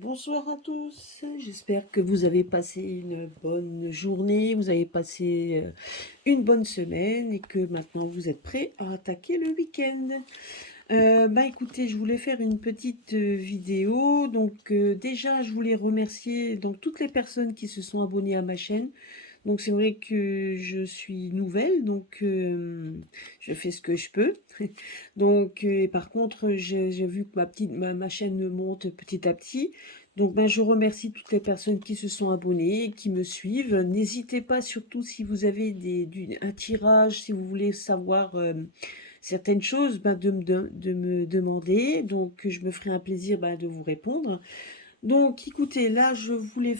Bonsoir à tous, j'espère que vous avez passé une bonne journée, vous avez passé une bonne semaine et que maintenant vous êtes prêts à attaquer le week-end. Écoutez, je voulais faire une petite vidéo, donc déjà je voulais remercier donc toutes les personnes qui se sont abonnées à ma chaîne. Donc c'est vrai que je suis nouvelle, donc je fais ce que je peux. Donc par contre, j'ai vu que ma chaîne monte petit à petit. Donc je remercie toutes les personnes qui se sont abonnées, qui me suivent. N'hésitez pas, surtout si vous avez un tirage, si vous voulez savoir certaines choses, de me demander. Donc je me ferai un plaisir de vous répondre. Donc, écoutez, là, je voulais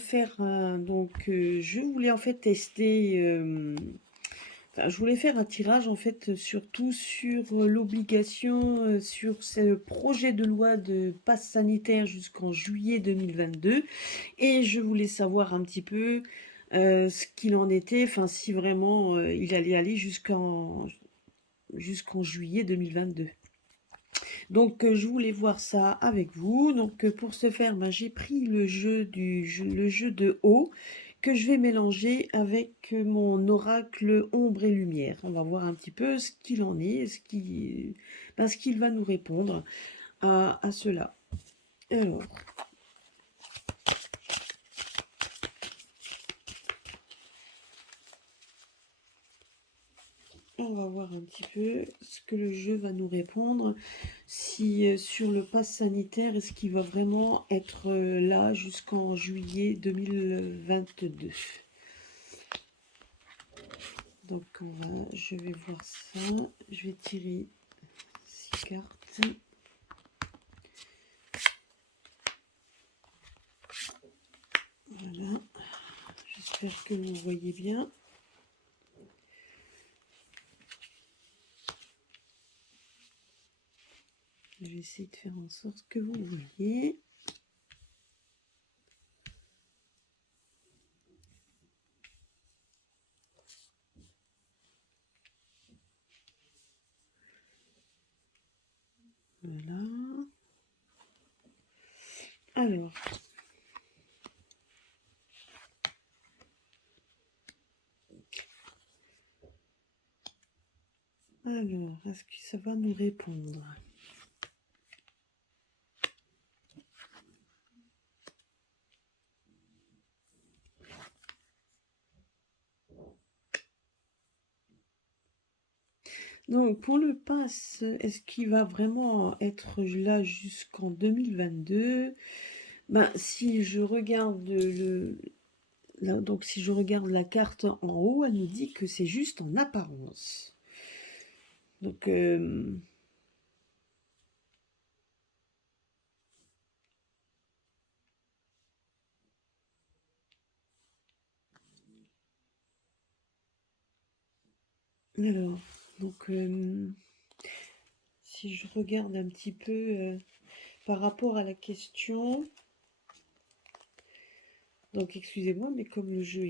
en fait tester, je voulais faire un tirage en fait, surtout sur l'obligation, sur ce projet de loi de passe sanitaire jusqu'en juillet 2022, et je voulais savoir un petit peu ce qu'il en était, enfin, si vraiment il allait aller jusqu'en juillet 2022. Donc, je voulais voir ça avec vous. Donc, pour ce faire, j'ai pris le jeu de haut que je vais mélanger avec mon oracle ombre et lumière. On va voir un petit peu ce qu'il en est, ce qu'il va nous répondre à cela. Alors, on va voir un petit peu ce que le jeu va nous répondre. Si sur le pass sanitaire, est-ce qu'il va vraiment être là jusqu'en juillet 2022. Donc je vais voir ça. Je vais tirer 6 cartes. Voilà. J'espère que vous voyez bien. Je vais essayer de faire en sorte que vous voyez. Voilà. Alors, est-ce que ça va nous répondre? Donc, pour le pass, est-ce qu'il va vraiment être là jusqu'en 2022? Si je regarde si je regarde la carte en haut, elle nous dit que c'est juste en apparence. Donc, alors, donc, si je regarde un petit peu par rapport à la question, donc excusez-moi, mais comme le jeu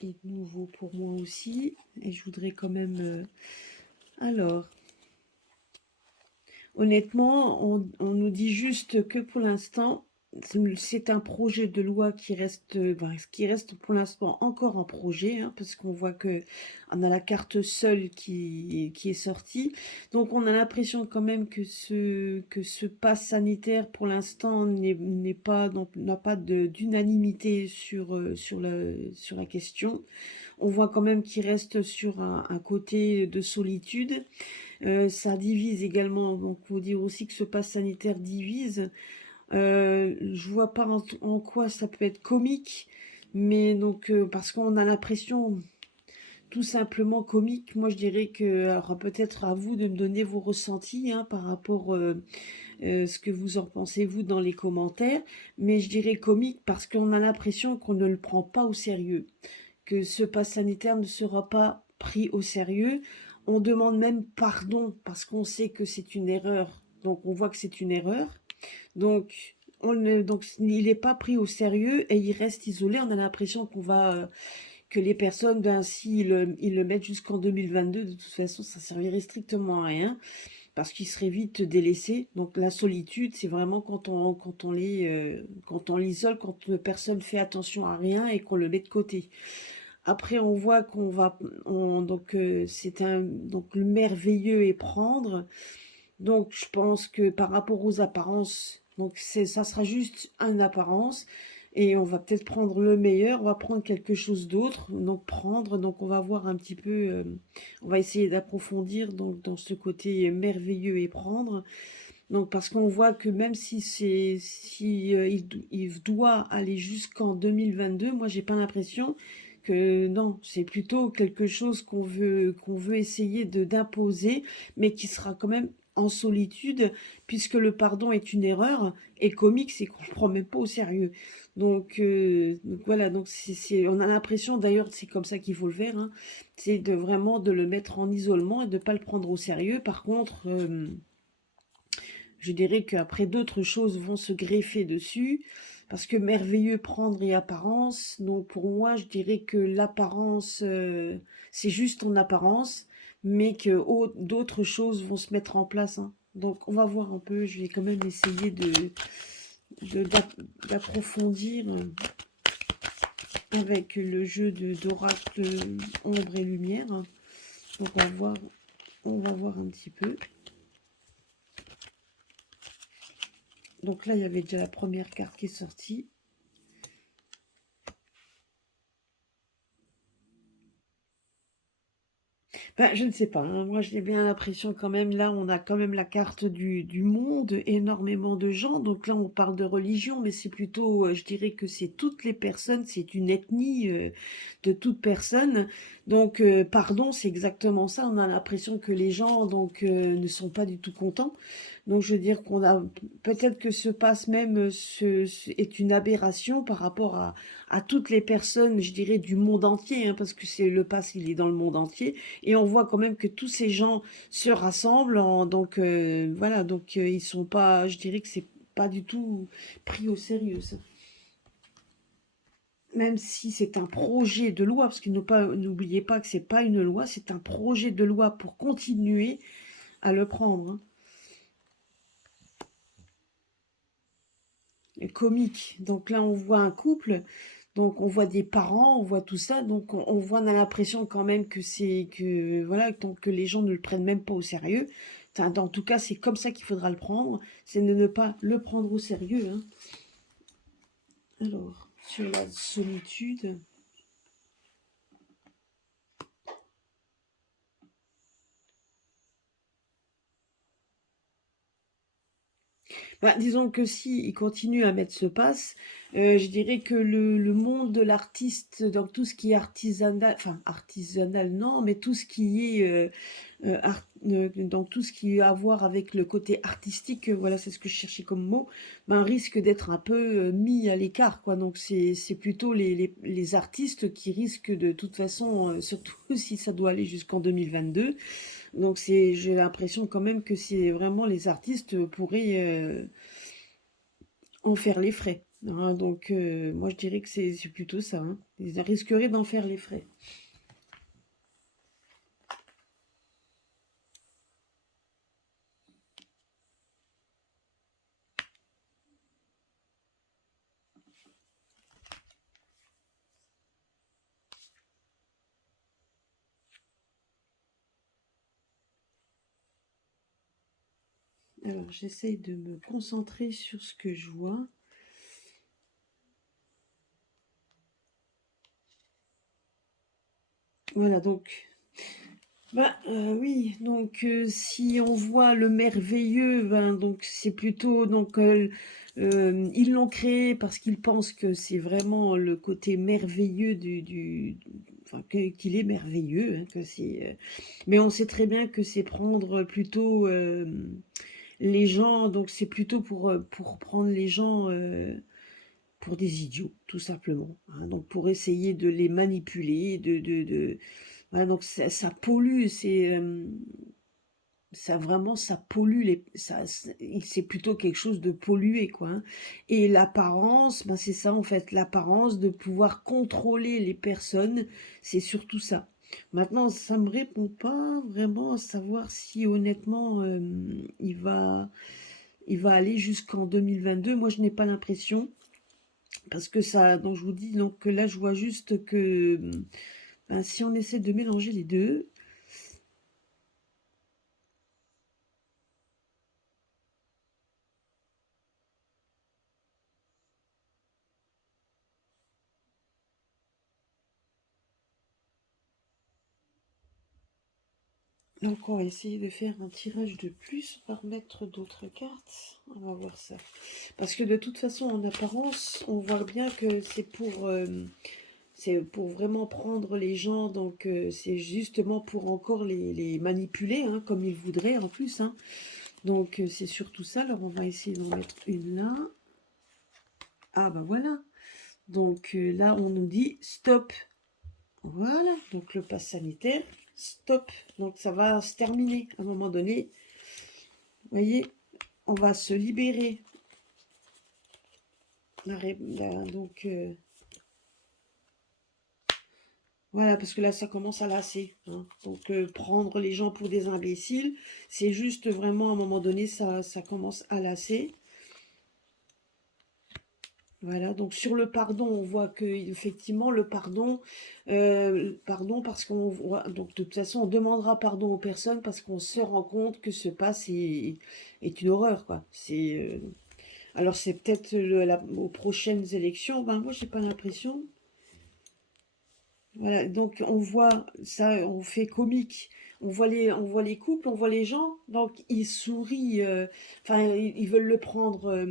est nouveau pour moi aussi, et je voudrais quand même... alors, honnêtement, on nous dit juste que pour l'instant, c'est un projet de loi qui reste pour l'instant encore en projet, hein, parce qu'on voit que on a la carte seule qui est sortie. Donc on a l'impression quand même que ce pass sanitaire pour l'instant n'a pas d'unanimité sur la question. On voit quand même qu'il reste sur un côté de solitude. Ça divise également, donc il faut dire aussi que ce pass sanitaire divise. Je vois pas en quoi ça peut être comique, mais donc parce qu'on a l'impression tout simplement comique. Moi je dirais que, alors peut-être à vous de me donner vos ressentis hein, par rapport ce que vous en pensez vous dans les commentaires, mais je dirais comique parce qu'on a l'impression qu'on ne le prend pas au sérieux, que ce pass sanitaire ne sera pas pris au sérieux. On demande même pardon parce qu'on sait que c'est une erreur. Donc on voit que c'est une erreur. Donc il n'est pas pris au sérieux et il reste isolé. On a l'impression que les personnes, s'ils le mettent jusqu'en 2022, de toute façon, ça servirait strictement à rien. parce qu'ils seraient vite délaissés. Donc la solitude, c'est vraiment quand on l'isole, quand personne fait attention à rien et qu'on le met de côté. Après, on voit donc donc le merveilleux est prendre. Donc je pense que par rapport aux apparences, donc ça sera juste une apparence et on va peut-être prendre le meilleur, on va prendre quelque chose d'autre, donc on va voir un petit peu, on va essayer d'approfondir donc dans ce côté merveilleux et prendre. Donc parce qu'on voit que même si il doit aller jusqu'en 2022, moi j'ai pas l'impression que non, c'est plutôt quelque chose qu'on veut essayer de d'imposer, mais qui sera quand même en solitude, puisque le pardon est une erreur, et comique, c'est qu'on ne prend même pas au sérieux. Donc voilà, donc on a l'impression, d'ailleurs, c'est comme ça qu'il faut le faire, hein, c'est de vraiment de le mettre en isolement et de ne pas le prendre au sérieux. Par contre, je dirais qu'après d'autres choses vont se greffer dessus, parce que merveilleux prendre et apparence, donc pour moi je dirais que l'apparence, c'est juste en apparence, mais que d'autres choses vont se mettre en place, hein. Donc on va voir un peu, je vais quand même essayer d'approfondir avec le jeu d'oracle ombre et lumière. Donc on va voir un petit peu. Donc là, il y avait déjà la première carte qui est sortie. Ben, je ne sais pas, hein. Moi, j'ai bien l'impression quand même, là, on a quand même la carte du monde, énormément de gens. Donc là, on parle de religion, mais c'est plutôt, je dirais que c'est toutes les personnes, c'est une ethnie de toute personne. Donc, pardon, c'est exactement ça. On a l'impression que les gens donc ne sont pas du tout contents. Donc, je veux dire qu'on a peut-être que ce passe même est une aberration par rapport à toutes les personnes, je dirais, du monde entier, hein, parce que c'est le pass, il est dans le monde entier. Et on voit quand même que tous ces gens se rassemblent, donc voilà, donc ils sont pas, je dirais que c'est pas du tout pris au sérieux, ça. Même si c'est un projet de loi, parce qu'il n'oubliez pas que c'est pas une loi, c'est un projet de loi pour continuer à le prendre, hein. Et comique. Donc là, on voit un couple, donc on voit des parents, on voit tout ça, donc on a l'impression quand même que c'est que voilà, donc que les gens ne le prennent même pas au sérieux. Enfin, en tout cas, c'est comme ça qu'il faudra le prendre, c'est de ne pas le prendre au sérieux, hein. Alors, sur la solitude. Bah, disons que si il continue à mettre ce pass, je dirais que le monde de l'artiste, dans tout ce qui est artisanal, enfin artisanal non, mais tout ce qui est dans tout ce qui a à voir avec le côté artistique, voilà, c'est ce que je cherchais comme mot, ben, risque d'être un peu mis à l'écart, quoi. Donc c'est plutôt les artistes qui risquent de toute façon, surtout si ça doit aller jusqu'en 2022. Donc j'ai l'impression quand même que c'est vraiment les artistes pourraient en faire les frais, hein. Donc moi je dirais que c'est plutôt ça, hein. Ils risqueraient d'en faire les frais. Alors j'essaye de me concentrer sur ce que je vois. Voilà, donc bah oui, donc si on voit le merveilleux, ben donc c'est plutôt donc ils l'ont créé parce qu'ils pensent que c'est vraiment le côté merveilleux enfin qu'il est merveilleux, hein, que c'est mais on sait très bien que c'est prendre plutôt les gens, donc c'est plutôt pour prendre les gens pour des idiots, tout simplement, hein. Donc pour essayer de les manipuler, voilà, donc ça pollue, ça vraiment, ça pollue c'est plutôt quelque chose de pollué, quoi, hein. Et l'apparence, ben c'est ça en fait, l'apparence de pouvoir contrôler les personnes, c'est surtout ça. Maintenant, ça me répond pas vraiment à savoir si honnêtement il va aller jusqu'en 2022. Moi, je n'ai pas l'impression parce que ça, donc je vous dis donc que là, je vois juste que ben, si on essaie de mélanger les deux, donc on va essayer de faire un tirage de plus par mettre d'autres cartes. On va voir ça. Parce que de toute façon, en apparence, on voit bien que c'est pour vraiment prendre les gens, donc c'est justement pour encore les manipuler, hein, comme ils voudraient en plus. Hein. Donc c'est surtout ça. Alors on va essayer d'en mettre une là. Ah bah voilà. Donc là on nous dit stop. Voilà. Donc le pass sanitaire, stop. Donc ça va se terminer à un moment donné. Vous voyez, on va se libérer. Donc voilà, parce que là, ça commence à lasser. Hein. Donc, prendre les gens pour des imbéciles, c'est juste vraiment, à un moment donné, ça commence à lasser. Voilà, donc sur le pardon, on voit que effectivement le pardon parce qu'on voit, donc de toute façon, on demandera pardon aux personnes parce qu'on se rend compte que ce pass est une horreur, quoi. Alors, c'est peut-être aux prochaines élections, ben moi, j'ai pas l'impression. Voilà, donc on voit ça, on fait comique. On voit les couples, on voit les gens, donc ils sourient, enfin ils veulent le prendre,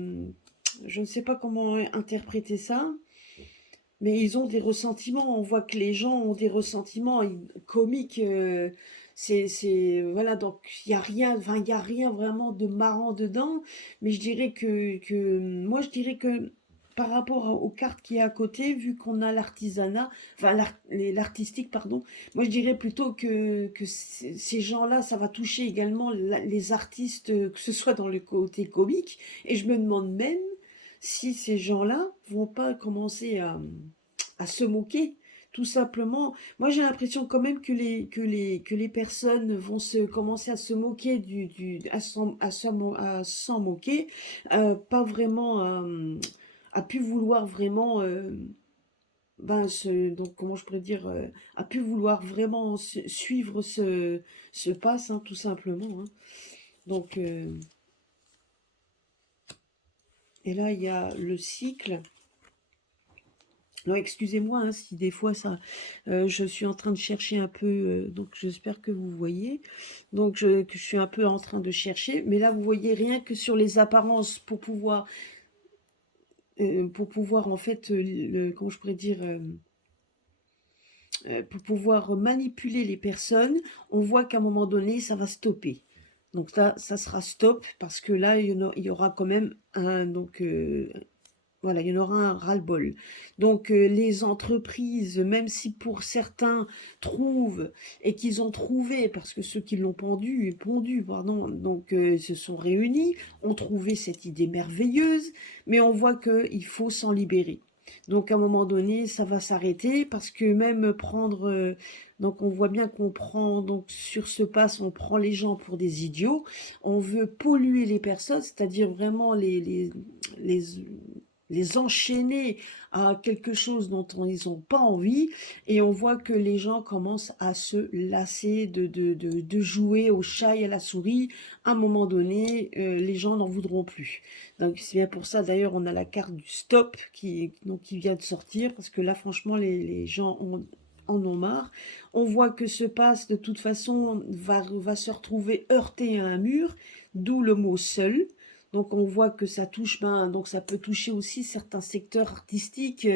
je ne sais pas comment interpréter ça, mais ils ont des ressentiments. On voit que les gens ont des ressentiments comiques. Voilà, donc il y a rien, enfin il y a rien vraiment de marrant dedans. Mais je dirais moi je dirais que par rapport aux cartes qui est à côté, vu qu'on a l'artisanat, enfin l'artistique, pardon, moi je dirais plutôt que ces gens-là, ça va toucher également les artistes, que ce soit dans le côté comique. Et je me demande même si ces gens-là vont pas commencer à se moquer, tout simplement. Moi, j'ai l'impression quand même que les personnes vont commencer à se moquer à s'en moquer, pas vraiment à pu vouloir vraiment, donc comment je pourrais dire, a pu vouloir vraiment suivre ce pass, hein, tout simplement. Hein. Donc, et là, il y a le cycle. Non, excusez-moi hein, si des fois ça, je suis en train de chercher un peu, donc j'espère que vous voyez. Donc que je suis un peu en train de chercher, mais là vous voyez rien que sur les apparences pour pouvoir en fait, comment je pourrais dire, pour pouvoir manipuler les personnes, on voit qu'à un moment donné ça va stopper. Donc là, ça sera stop parce que là il y aura quand même un donc voilà, il y en aura un ras-le-bol. Donc les entreprises, même si pour certains trouvent et qu'ils ont trouvé, parce que ceux qui l'ont pondu, pardon, donc se sont réunis, ont trouvé cette idée merveilleuse, mais on voit qu'il faut s'en libérer. Donc à un moment donné, ça va s'arrêter parce que même prendre, donc on voit bien qu'on prend, donc sur ce pass, on prend les gens pour des idiots, on veut polluer les personnes, c'est-à-dire vraiment les les enchaîner à quelque chose dont ils n'ont pas envie, et on voit que les gens commencent à se lasser de jouer au chat et à la souris. À un moment donné, les gens n'en voudront plus. Donc c'est bien pour ça, d'ailleurs, on a la carte du stop qui vient de sortir, parce que là, franchement, les gens en ont marre. On voit que ce passe, de toute façon, va se retrouver heurté à un mur, d'où le mot seul. Donc on voit que ça touche, ben, donc ça peut toucher aussi certains secteurs artistiques,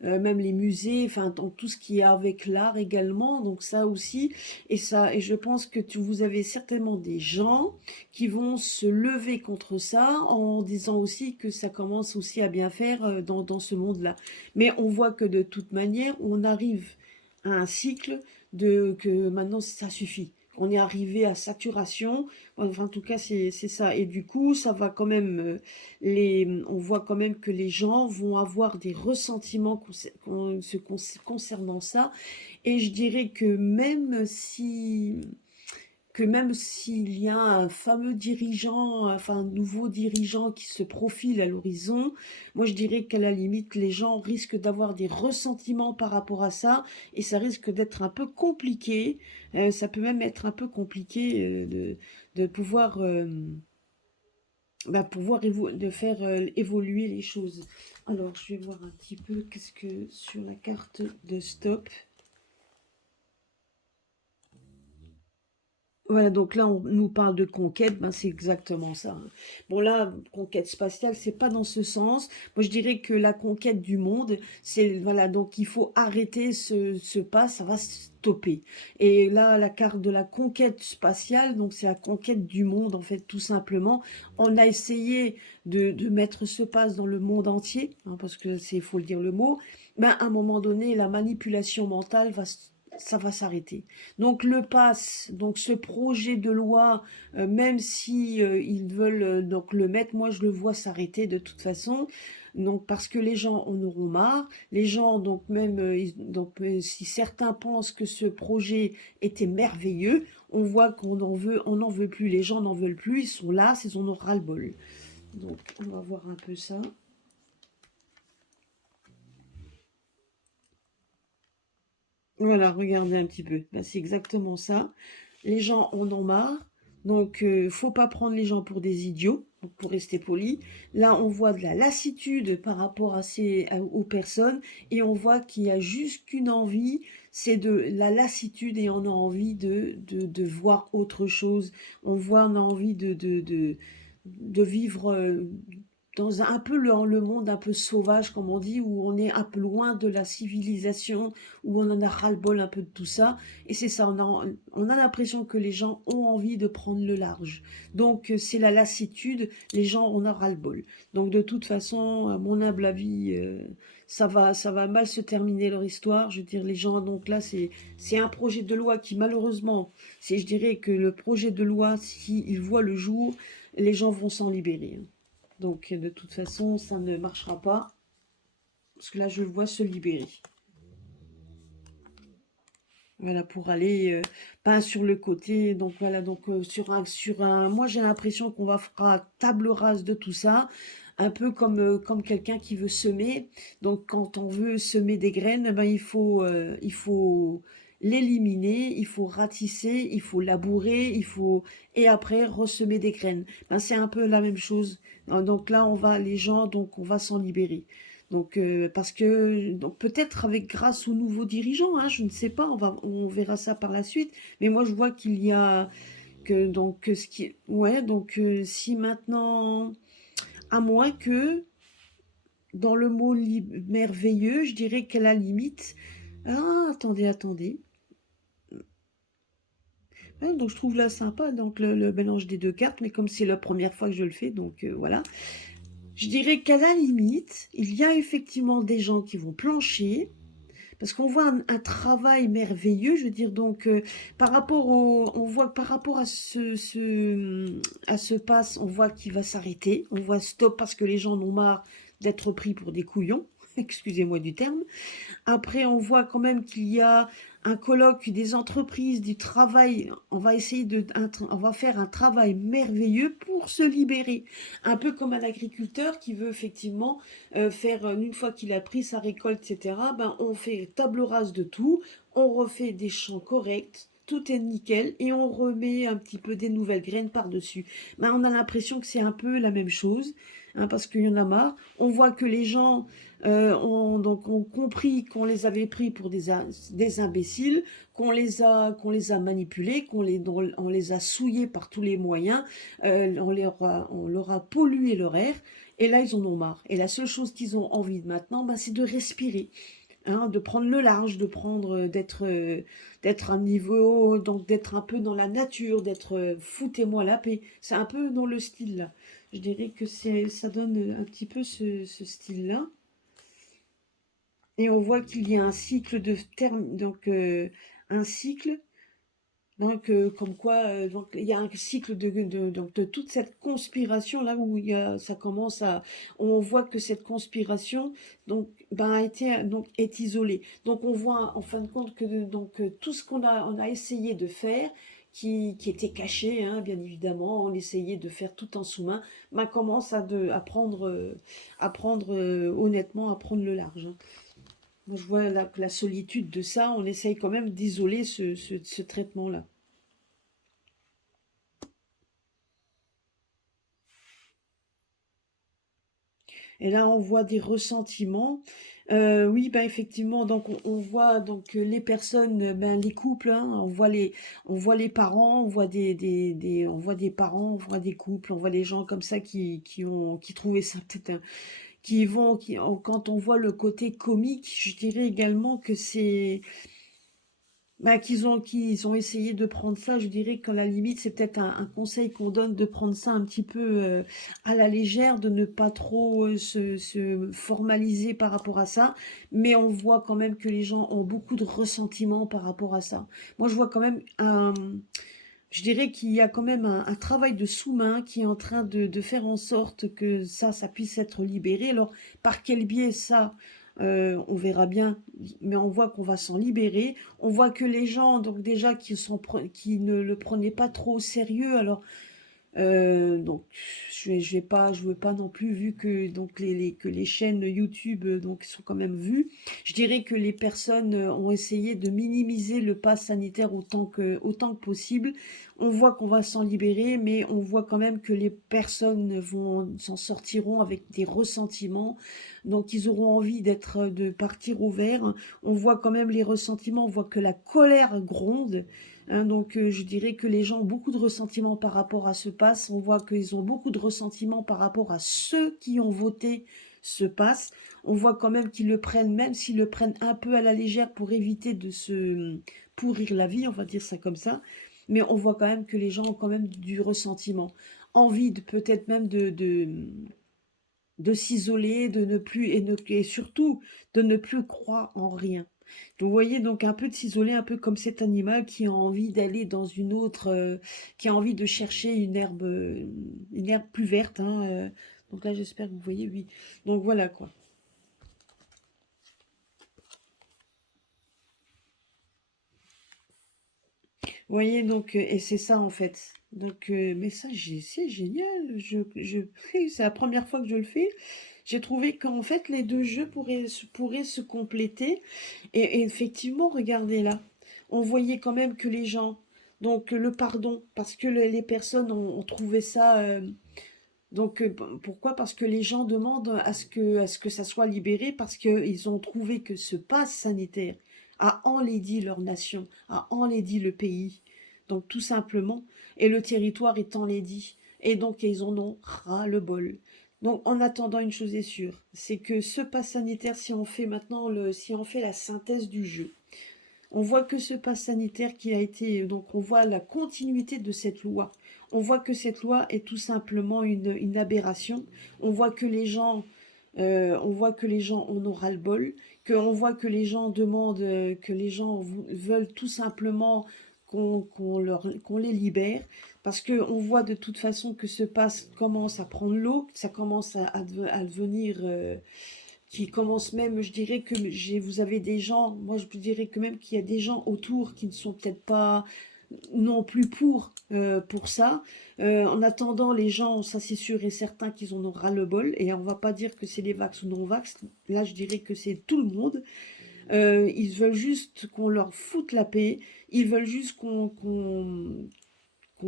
même les musées, enfin dans tout ce qui est avec l'art également, donc ça aussi, et je pense que vous avez certainement des gens qui vont se lever contre ça en disant aussi que ça commence aussi à bien faire dans ce monde-là. Mais on voit que de toute manière, on arrive à un cycle que maintenant ça suffit. on est arrivé à saturation. Enfin, en tout cas, c'est ça. Et du coup, ça va quand même, on voit quand même que les gens vont avoir des ressentiments concernant ça. Et je dirais que même s'il y a un fameux dirigeant, enfin un nouveau dirigeant qui se profile à l'horizon, moi je dirais qu'à la limite, les gens risquent d'avoir des ressentiments par rapport à ça, et ça risque d'être un peu compliqué. Ça peut même être un peu compliqué de pouvoir, de faire évoluer les choses. Alors, je vais voir un petit peu qu'est-ce que sur la carte de stop. Voilà, donc là, on nous parle de conquête, ben c'est exactement ça, hein. Bon, là, conquête spatiale, c'est pas dans ce sens. Moi, je dirais que la conquête du monde, c'est, voilà, donc il faut arrêter ce pas, ça va stopper. Et là, la carte de la conquête spatiale, donc c'est la conquête du monde, en fait, tout simplement. On a essayé de mettre ce pass dans le monde entier, hein, parce que c'est, il faut le dire le mot. Ben, à un moment donné, la manipulation mentale ça va s'arrêter. Donc le pass, donc ce projet de loi, même si ils veulent donc le mettre, moi je le vois s'arrêter de toute façon. Donc parce que les gens en auront marre, les gens donc même si certains pensent que ce projet était merveilleux, on voit on n'en veut plus, les gens n'en veulent plus, ils sont là, ils en ont ras le bol. Donc on va voir un peu ça. Voilà, regardez un petit peu. Ben, c'est exactement ça. Les gens en ont marre. Donc, faut pas prendre les gens pour des idiots, donc pour rester poli. Là, on voit de la lassitude par rapport aux personnes et on voit qu'il y a juste qu'une envie, c'est de la lassitude et on a envie de voir autre chose. On a envie de vivre dans un peu le monde un peu sauvage, comme on dit, où on est un peu loin de la civilisation, où on en a ras-le-bol un peu de tout ça. Et c'est ça, on a l'impression que les gens ont envie de prendre le large. Donc c'est la lassitude, les gens en ont ras-le-bol. Donc de toute façon, à mon humble avis, ça va mal se terminer leur histoire. Je veux dire, les gens, donc là, c'est un projet de loi qui malheureusement, je dirais que le projet de loi, s'il voit le jour, les gens vont s'en libérer, hein. Donc, de toute façon, ça ne marchera pas. Parce que là, je le vois se libérer. Voilà, pour aller pas sur le côté. Donc, voilà, donc moi, j'ai l'impression qu'on va faire table rase de tout ça. Un peu comme quelqu'un qui veut semer. Donc, quand on veut semer des graines, eh ben, il faut l'éliminer, il faut ratisser, il faut labourer, et après ressemer des graines. Ben, c'est un peu la même chose. Donc là, les gens, donc on va s'en libérer. Donc, parce que donc peut-être avec grâce aux nouveaux dirigeants, hein, je ne sais pas, on verra ça par la suite. Mais moi, je vois qu'il y a que donc ouais, donc si maintenant, à moins que dans le mot merveilleux, je dirais qu'à la limite, ah, attendez. Ouais, donc je trouve là sympa donc le mélange des deux cartes, mais comme c'est la première fois que je le fais, donc voilà. Je dirais qu'à la limite, il y a effectivement des gens qui vont plancher, parce qu'on voit un travail merveilleux, je veux dire, donc on voit que par rapport à ce pass, on voit qu'il va s'arrêter, on voit stop parce que les gens en ont marre d'être pris pour des couillons, excusez-moi du terme. Après, on voit quand même qu'il y a un colloque des entreprises, du travail. On va faire un travail merveilleux pour se libérer. Un peu comme un agriculteur qui veut effectivement faire, une fois qu'il a pris sa récolte, etc., ben, on fait table rase de tout, on refait des champs corrects, tout est nickel et on remet un petit peu des nouvelles graines par-dessus. Ben, on a l'impression que c'est un peu la même chose, hein, parce qu'il y en a marre. On voit que les gens ont compris qu'on les avait pris pour des imbéciles, qu'on les a manipulés, on les a souillés par tous les moyens, on leur a pollué leur air, et là ils en ont marre. Et la seule chose qu'ils ont envie de maintenant, bah, c'est de respirer, hein, de prendre le large, d'être à un niveau, donc d'être un peu dans la nature, d'être foutez-moi la paix. C'est un peu dans le style là. Je dirais que ça donne un petit peu ce style-là. Et on voit qu'il y a un cycle de terme, donc un cycle. Donc, comme quoi, donc il y a un cycle donc, de toute cette conspiration là où ça commence à, on voit que cette conspiration donc ben a été donc est isolée. Donc on voit en fin de compte que donc tout ce on a essayé de faire qui était caché, hein, bien évidemment, on essayait de faire tout en sous-main, ben commence à prendre honnêtement à prendre le large, hein. Moi je vois la solitude de ça, on essaye quand même d'isoler ce traitement-là. Et là, on voit des ressentiments. Oui, ben effectivement, donc on voit donc les personnes, ben les couples, hein, on voit les parents, on voit on voit des parents, on voit des couples, on voit des gens comme ça qui trouvaient ça peut-être, quand on voit le côté comique, je dirais également que c'est bah, qu'ils ont essayé de prendre ça, je dirais qu'à la limite, c'est peut-être un conseil qu'on donne de prendre ça un petit peu à la légère, de ne pas trop se formaliser par rapport à ça. Mais on voit quand même que les gens ont beaucoup de ressentiment par rapport à ça. Moi, je vois quand même je dirais qu'il y a quand même un travail de sous-main qui est en train de faire en sorte que ça puisse être libéré. Alors, par quel biais ça, on verra bien, mais on voit qu'on va s'en libérer. On voit que les gens, donc déjà, qui ne le prenaient pas trop au sérieux, alors donc je veux pas non plus, vu que donc que les chaînes YouTube donc sont quand même vues. Je dirais que les personnes ont essayé de minimiser le pass sanitaire autant que possible. On voit qu'on va s'en libérer, mais on voit quand même que les personnes vont s'en sortiront avec des ressentiments. Donc ils auront envie de partir au vert. On voit quand même les ressentiments, on voit que la colère gronde. Hein, donc, je dirais que les gens ont beaucoup de ressentiments par rapport à ce pass. On voit qu'ils ont beaucoup de ressentiments par rapport à ceux qui ont voté ce pass. On voit quand même qu'ils le prennent, même s'ils le prennent un peu à la légère pour éviter de se pourrir la vie, on va dire ça comme ça. Mais on voit quand même que les gens ont quand même du ressentiment. Envie de peut-être même de s'isoler, de ne plus, et surtout de ne plus croire en rien. Vous voyez, donc un peu de s'isoler, un peu comme cet animal qui a envie d'aller dans une autre, qui a envie de chercher une herbe plus verte, hein, donc là, j'espère que vous voyez, oui. Donc voilà quoi. Vous voyez, donc, et c'est ça en fait. Donc, mais ça, c'est génial. C'est la première fois que je le fais. J'ai trouvé qu'en fait, les deux jeux pourraient se compléter. Et effectivement, regardez là, on voyait quand même que les gens, donc le pardon, parce que les personnes ont trouvé ça. Donc pourquoi? Parce que les gens demandent à ce que ça soit libéré, parce qu'ils ont trouvé que ce pass sanitaire a enlaidi leur nation, a enlaidi le pays. Donc tout simplement, et le territoire est enlaidi. Et donc ils en ont ras-le-bol. Donc en attendant, une chose est sûre, c'est que ce pass sanitaire, si on fait la synthèse du jeu, on voit que ce pass sanitaire qui a été, donc on voit la continuité de cette loi. On voit que cette loi est tout simplement une aberration. On voit que les gens, on voit que les gens en ont ras-le-bol, qu'on voit que les gens demandent, que les gens veulent tout simplement qu'on les libère, parce que on voit de toute façon que ce pass commence à prendre l'eau, ça commence à devenir qui commence même, je dirais que vous avez des gens, moi je dirais que même qu'il y a des gens autour qui ne sont peut-être pas non plus pour ça. En attendant, les gens, ça c'est sûr et certain qu'ils en ont ras-le-bol, et on va pas dire que c'est les vax ou non-vax, là je dirais que c'est tout le monde. Ils veulent juste qu'on leur foute la paix, ils veulent juste qu'on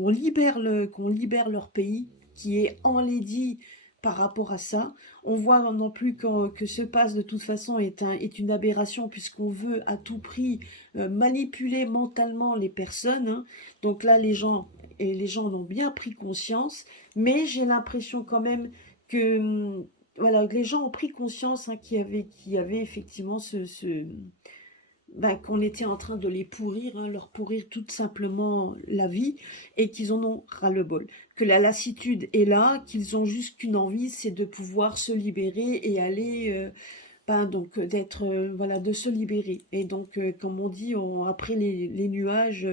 libère leur pays, qui est enlaidi par rapport à ça. On voit non plus que ce passe de toute façon est une aberration, puisqu'on veut à tout prix manipuler mentalement les personnes, hein. Donc là, les gens en ont bien pris conscience, mais j'ai l'impression quand même que voilà, les gens ont pris conscience, hein, qu'il y avait effectivement ben, qu'on était en train de les pourrir, hein, leur pourrir tout simplement la vie, et qu'ils en ont ras-le-bol. Que la lassitude est là, qu'ils ont juste qu'une envie, c'est de pouvoir se libérer et aller donc d'être, voilà, de se libérer. Et donc, comme on dit, après les nuages,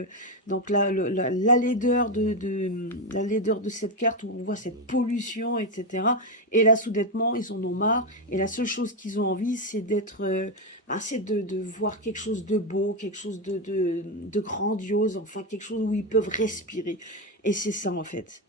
donc la laideur la laideur de cette carte où on voit cette pollution, etc. Et là, soudainement, ils en ont marre. Et la seule chose qu'ils ont envie, c'est d'être, c'est de voir quelque chose de beau, quelque chose de grandiose, enfin quelque chose où ils peuvent respirer. Et c'est ça en fait.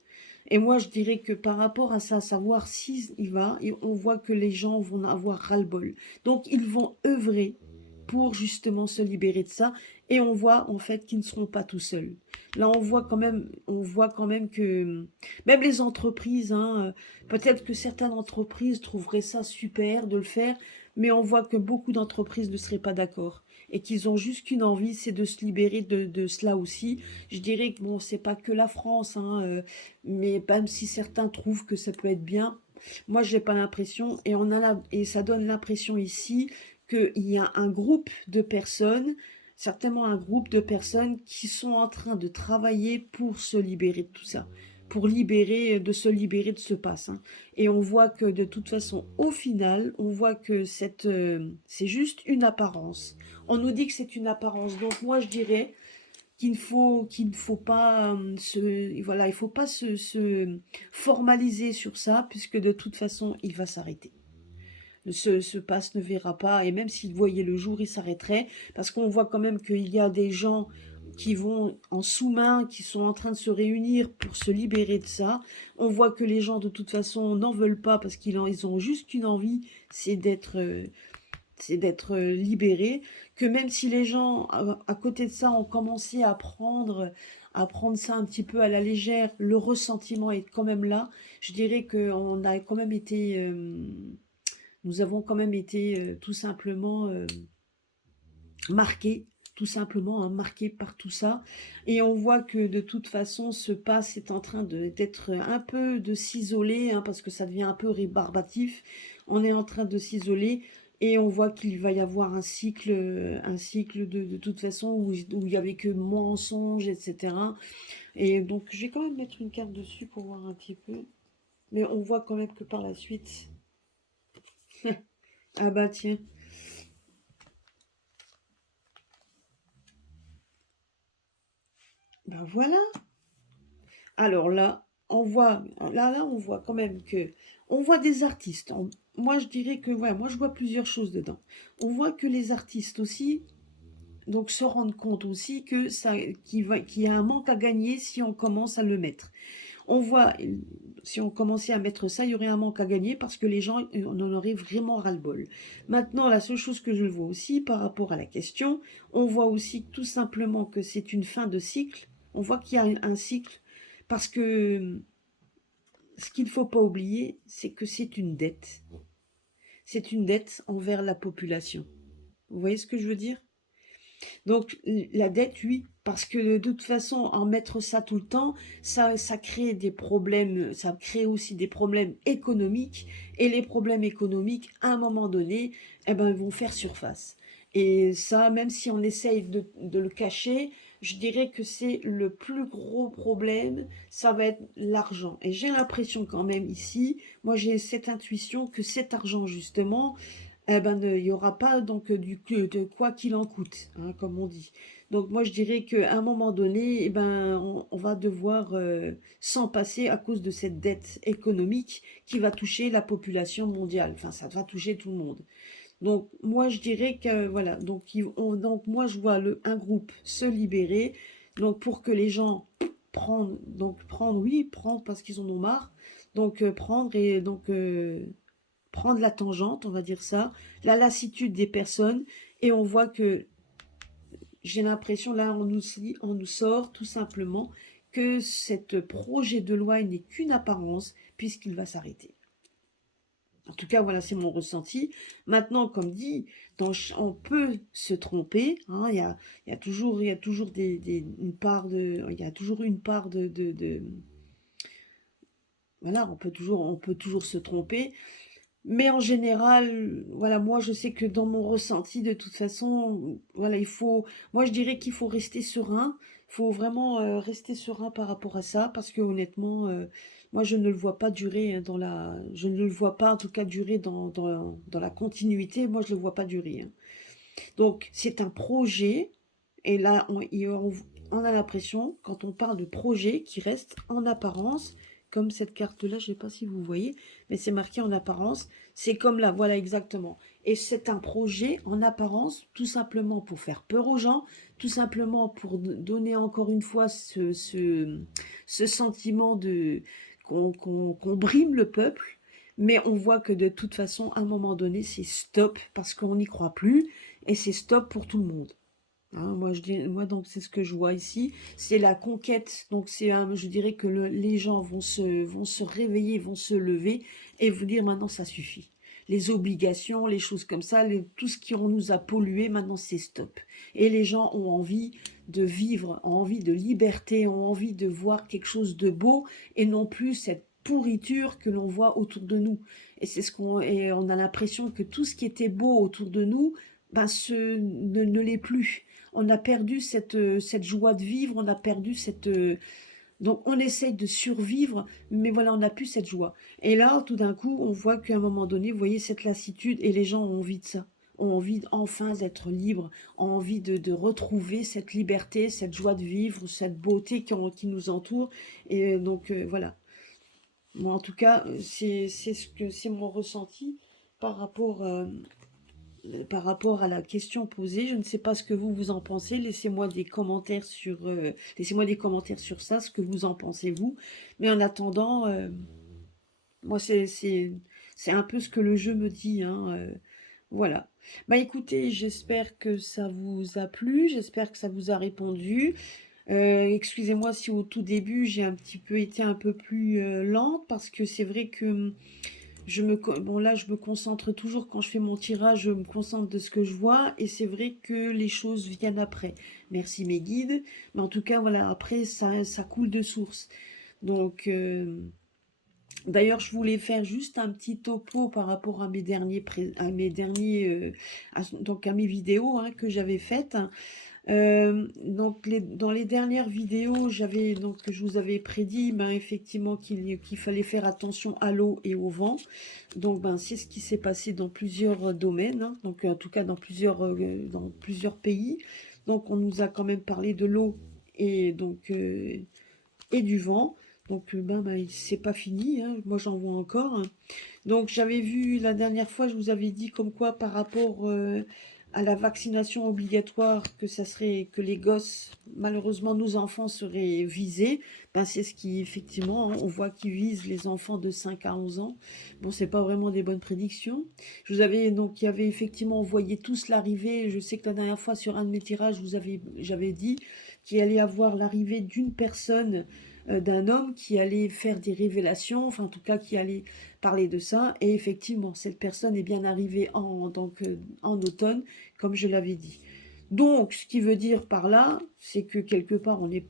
Et moi, je dirais que par rapport à ça, savoir s'il y va, et on voit que les gens vont avoir ras-le-bol. Donc, ils vont œuvrer pour justement se libérer de ça. Et on voit en fait qu'ils ne seront pas tout seuls. Là, on voit quand même que même les entreprises, hein, peut-être que certaines entreprises trouveraient ça super de le faire, mais on voit que beaucoup d'entreprises ne seraient pas d'accord et qu'ils ont juste qu'une envie, c'est de se libérer de cela aussi. Je dirais que bon, c'est pas que la France, hein, mais même si certains trouvent que ça peut être bien, moi j'ai pas l'impression, et et ça donne l'impression ici qu'il y a un groupe de personnes, certainement un groupe de personnes qui sont en train de travailler pour se libérer de tout ça, pour de se libérer de ce passe, hein. Et on voit que de toute façon, au final, on voit que c'est juste une apparence. On nous dit que c'est une apparence, donc moi je dirais qu'il ne faut pas voilà, il faut pas se formaliser sur ça, puisque de toute façon, il va s'arrêter. Ce pass ne verra pas, et même s'il voyait le jour, il s'arrêterait, parce qu'on voit quand même qu'il y a des gens qui vont en sous-main, qui sont en train de se réunir pour se libérer de ça. On voit que les gens, de toute façon, n'en veulent pas, parce ils ont juste une envie, c'est d'être libéré, que même si les gens à côté de ça ont commencé à prendre ça un petit peu à la légère, le ressentiment est quand même là. Je dirais que nous avons quand même été tout simplement marqués, tout simplement, hein, marqués par tout ça. Et on voit que de toute façon, ce pass est en train d'être un peu de s'isoler, hein, parce que ça devient un peu rébarbatif. On est en train de s'isoler. Et on voit qu'il va y avoir un cycle de toute façon où il n'y avait que mensonges, etc. Et donc, je vais quand même mettre une carte dessus pour voir un petit peu. Mais on voit quand même que par la suite... Ah bah tiens, ben voilà. Alors là, on voit quand même que, on voit des artistes. Moi, je dirais que, ouais, moi, je vois plusieurs choses dedans. On voit que les artistes aussi, donc, se rendent compte aussi que qu'il y a un manque à gagner si on commence à le mettre. On voit, si on commençait à mettre ça, il y aurait un manque à gagner parce que les gens on en auraient vraiment ras-le-bol. Maintenant, la seule chose que je vois aussi par rapport à la question, on voit aussi tout simplement que c'est une fin de cycle. On voit qu'il y a un cycle parce que ce qu'il ne faut pas oublier, c'est que c'est une dette. C'est une dette envers la population. Vous voyez ce que je veux dire? Donc la dette, oui, parce que de toute façon, en mettre ça tout le temps, ça crée des problèmes, ça crée aussi des problèmes économiques, et les problèmes économiques, à un moment donné, eh ben, vont faire surface. Et ça, même si on essaye de le cacher, je dirais que c'est le plus gros problème, ça va être l'argent. Et j'ai l'impression quand même ici, moi j'ai cette intuition que cet argent justement, eh ben, il n'y aura pas donc de quoi qu'il en coûte, hein, comme on dit. Donc moi je dirais qu'à un moment donné, eh ben, on va devoir s'en passer à cause de cette dette économique qui va toucher la population mondiale. Enfin, ça va toucher tout le monde. Donc moi je dirais que voilà, donc moi je vois un groupe se libérer, donc pour que les gens prendre parce qu'ils en ont marre, donc prendre et donc prendre la tangente, on va dire ça, la lassitude des personnes, et on voit que j'ai l'impression, là, on nous sort tout simplement que ce projet de loi n'est qu'une apparence, puisqu'il va s'arrêter. En tout cas, voilà, c'est mon ressenti. Maintenant, comme dit, on peut se tromper, hein, il y a toujours une part il y a toujours une part voilà, on peut toujours se tromper. Mais en général, voilà, moi je sais que dans mon ressenti, de toute façon, voilà, moi je dirais qu'il faut rester serein. Il faut vraiment rester serein par rapport à ça, parce que honnêtement, moi je ne le vois pas durer je ne le vois pas en tout cas durer dans la continuité, moi je le vois pas durer, hein. Donc c'est un projet, et là on a l'impression, quand on parle de projet, qui reste en apparence, comme cette carte-là, je sais pas si vous voyez, mais c'est marqué en apparence, c'est comme là, voilà exactement. Et c'est un projet en apparence, tout simplement pour faire peur aux gens, tout simplement pour donner encore une fois ce sentiment qu'on brime le peuple, mais on voit que de toute façon, à un moment donné, c'est stop, parce qu'on n'y croit plus, et c'est stop pour tout le monde. Hein, moi donc c'est ce que je vois ici, c'est la conquête. Donc je dirais que les gens vont se réveiller, vont se lever et vous dire maintenant ça suffit. Les obligations, les choses comme ça, tout ce qui on nous a pollué, maintenant c'est stop. Et les gens ont envie de vivre, ont envie de liberté, ont envie de voir quelque chose de beau et non plus cette pourriture que l'on voit autour de nous. Et on a l'impression que tout ce qui était beau autour de nous, ben, ne l'est plus. On a perdu cette joie de vivre, on a perdu donc on essaye de survivre, mais voilà, on n'a plus cette joie. Et là, tout d'un coup, on voit qu'à un moment donné, vous voyez cette lassitude, et les gens ont envie de ça. Ont envie enfin d'être libres, ont envie de retrouver cette liberté, cette joie de vivre, cette beauté qui nous entoure. Et donc, voilà. Moi, en tout cas, c'est mon ressenti par rapport par rapport à la question posée. Je ne sais pas ce que vous en pensez. Laissez-moi des commentaires sur ça, ce que vous en pensez vous. Mais en attendant, moi c'est un peu ce que le jeu me dit, hein, voilà. Bah écoutez, j'espère que ça vous a plu, j'espère que ça vous a répondu. Excusez-moi si au tout début j'ai un petit peu été un peu plus lente, parce que c'est vrai que bon là, je me concentre toujours quand je fais mon tirage, je me concentre de ce que je vois, et c'est vrai que les choses viennent après. Merci mes guides, mais en tout cas, voilà, après, ça coule de source. Donc, d'ailleurs, je voulais faire juste un petit topo par rapport à donc à mes vidéos, hein, que j'avais faites. Donc dans les dernières vidéos, je vous avais prédit, ben, effectivement qu'il fallait faire attention à l'eau et au vent. Donc ben, c'est ce qui s'est passé dans plusieurs domaines, hein, donc en tout cas dans plusieurs pays. Donc on nous a quand même parlé de l'eau et du vent. Donc c'est pas fini, hein, moi j'en vois encore, hein. Donc j'avais vu la dernière fois, je vous avais dit comme quoi par rapport à la vaccination obligatoire, que les gosses, malheureusement nos enfants seraient visés. Ben, c'est ce qui effectivement, hein, on voit qu'ils visent les enfants de 5 à 11 ans. Bon, c'est pas vraiment des bonnes prédictions. Il y avait effectivement, on voyait tous l'arrivée. Je sais que la dernière fois sur un de mes tirages, j'avais dit qu'il allait avoir l'arrivée d'une personne, d'un homme qui allait faire des révélations, enfin en tout cas qui allait parler de ça. Et effectivement, cette personne est bien arrivée en automne, comme je l'avais dit. Donc, ce qui veut dire par là, c'est que quelque part, on est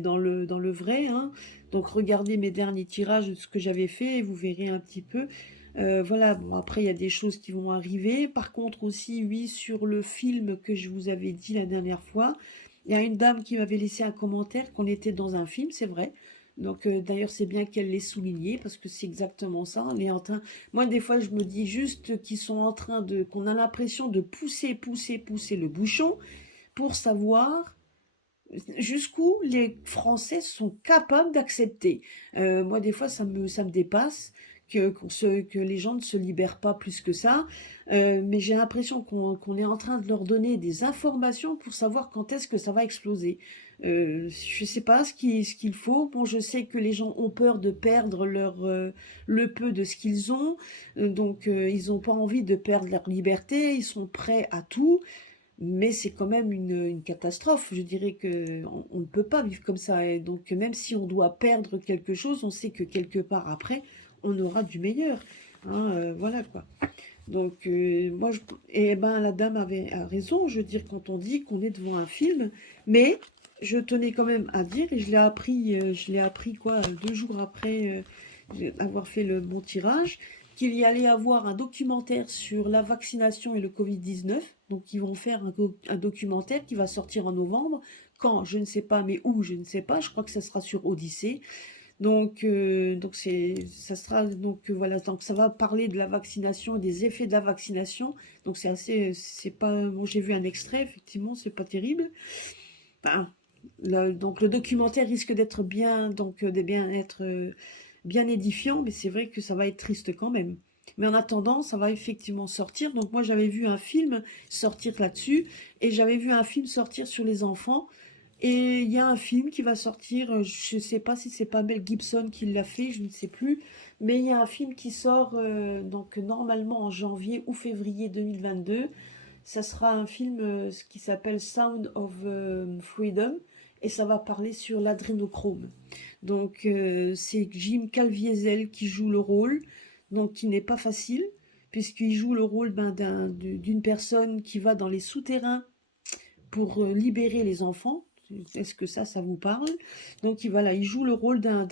dans le vrai, hein. Donc, regardez mes derniers tirages de ce que j'avais fait, et vous verrez un petit peu. Voilà, bon, après, il y a des choses qui vont arriver. Par contre, aussi, oui, sur le film que je vous avais dit la dernière fois, il y a une dame qui m'avait laissé un commentaire qu'on était dans un film, c'est vrai. Donc, d'ailleurs, c'est bien qu'elle l'ait souligné, parce que c'est exactement ça. On est en train... Moi, des fois, je me dis juste qu'on a l'impression de pousser le bouchon pour savoir jusqu'où les Français sont capables d'accepter. Moi, des fois, ça me dépasse que les gens ne se libèrent pas plus que ça. Mais j'ai l'impression qu'on est en train de leur donner des informations pour savoir quand est-ce que ça va exploser. Je sais pas ce qu'il faut. Bon, je sais que les gens ont peur de perdre le peu de ce qu'ils ont. Donc, ils n'ont pas envie de perdre leur liberté. Ils sont prêts à tout. Mais c'est quand même une catastrophe. Je dirais que on ne peut pas vivre comme ça. Et donc, même si on doit perdre quelque chose, on sait que quelque part après, on aura du meilleur, hein, voilà quoi. Donc, eh ben, la dame a raison. Je veux dire, quand on dit qu'on est devant un film, mais je tenais quand même à dire, et je l'ai appris quoi, 2 jours après avoir fait mon tirage, qu'il y allait avoir un documentaire sur la vaccination et le Covid-19. Donc, ils vont faire un documentaire qui va sortir en novembre. Quand, je ne sais pas, mais où, je ne sais pas. Je crois que ça sera sur Odyssée. Donc ça sera donc voilà, donc ça va parler de la vaccination et des effets de la vaccination. Donc c'est assez, c'est pas, bon, j'ai vu un extrait, effectivement, c'est pas terrible. Enfin, donc le documentaire risque d'être bien, donc de bien être bien édifiant, mais c'est vrai que ça va être triste quand même. Mais en attendant, ça va effectivement sortir. Donc moi, j'avais vu un film sortir là-dessus, et j'avais vu un film sortir sur les enfants. Et il y a un film qui va sortir, je ne sais pas si c'est pas Mel Gibson qui l'a fait, je ne sais plus, mais il y a un film qui sort donc normalement en janvier ou février 2022. Ça sera un film qui s'appelle Sound of Freedom, et ça va parler sur l'adrénochrome. Donc c'est Jim Caviezel qui joue le rôle, donc qui n'est pas facile, puisqu'il joue le rôle d'une personne qui va dans les souterrains pour libérer les enfants. Est-ce que ça vous parle? Donc voilà, il joue le rôle d'un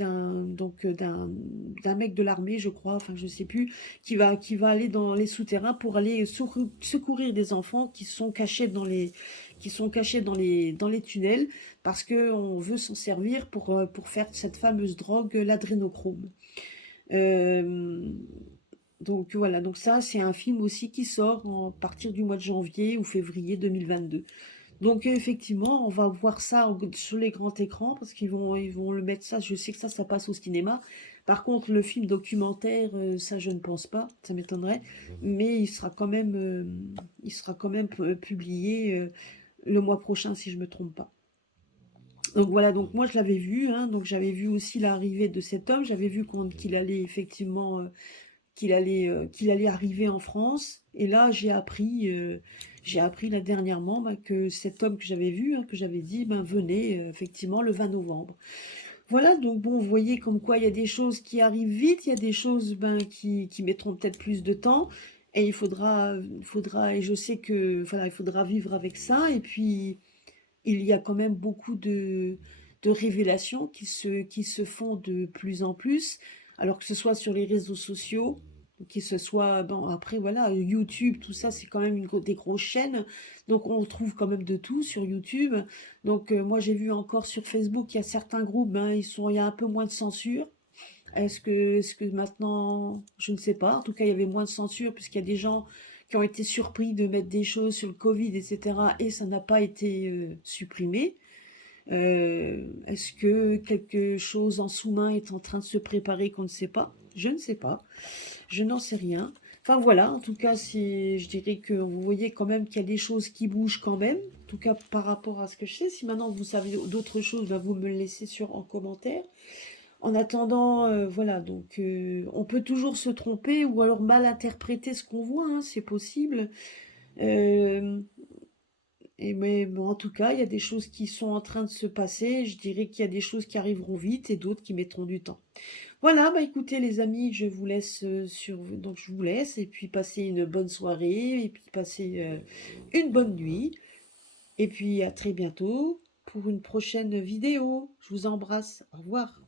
mec de l'armée, je crois, enfin je sais plus, qui va aller dans les souterrains pour aller secourir des enfants qui sont cachés dans les tunnels, parce que on veut s'en servir pour faire cette fameuse drogue, l'adrénochrome. Euh, donc voilà, donc ça c'est un film aussi qui sort à partir du mois de janvier ou février 2022. Donc effectivement, on va voir ça sur les grands écrans, parce qu'ils vont le mettre ça. Je sais que ça passe au cinéma. Par contre, le film documentaire, ça je ne pense pas, ça m'étonnerait. Mais il sera quand même publié le mois prochain, si je me trompe pas. Donc voilà, donc moi je l'avais vu, hein, donc j'avais vu aussi l'arrivée de cet homme. J'avais vu qu'il allait effectivement qu'il allait arriver en France. Et là, j'ai appris là dernièrement, que cet homme que j'avais vu, hein, que j'avais dit, venait effectivement le 20 novembre. Voilà, donc bon, vous voyez comme quoi il y a des choses qui arrivent vite, il y a des choses qui mettront peut-être plus de temps. Et et je sais que voilà, il faudra vivre avec ça. Et puis, il y a quand même beaucoup de révélations qui se font de plus en plus, alors que ce soit sur les réseaux sociaux, que ce soit, bon, après, voilà, YouTube, tout ça, c'est quand même des grosses chaînes, donc on trouve quand même de tout sur YouTube. Donc moi, j'ai vu encore sur Facebook, il y a certains groupes, il y a un peu moins de censure. Est-ce que maintenant, je ne sais pas, en tout cas, il y avait moins de censure, puisqu'il y a des gens qui ont été surpris de mettre des choses sur le Covid, etc., et ça n'a pas été supprimé. Est-ce que quelque chose en sous-main est en train de se préparer qu'on ne sait pas? Je ne sais pas. Je n'en sais rien. Enfin voilà, en tout cas, je dirais que vous voyez quand même qu'il y a des choses qui bougent quand même. En tout cas, par rapport à ce que je sais. Si maintenant vous savez d'autres choses, vous me le laissez en commentaire. En attendant, voilà, donc on peut toujours se tromper ou alors mal interpréter ce qu'on voit, hein, c'est possible. Euh, mais bon, en tout cas, il y a des choses qui sont en train de se passer. Je dirais qu'il y a des choses qui arriveront vite et d'autres qui mettront du temps. Voilà, écoutez les amis, je vous laisse donc je vous laisse, et puis passez une bonne soirée, et puis passez une bonne nuit, et puis à très bientôt pour une prochaine vidéo. Je vous embrasse. Au revoir.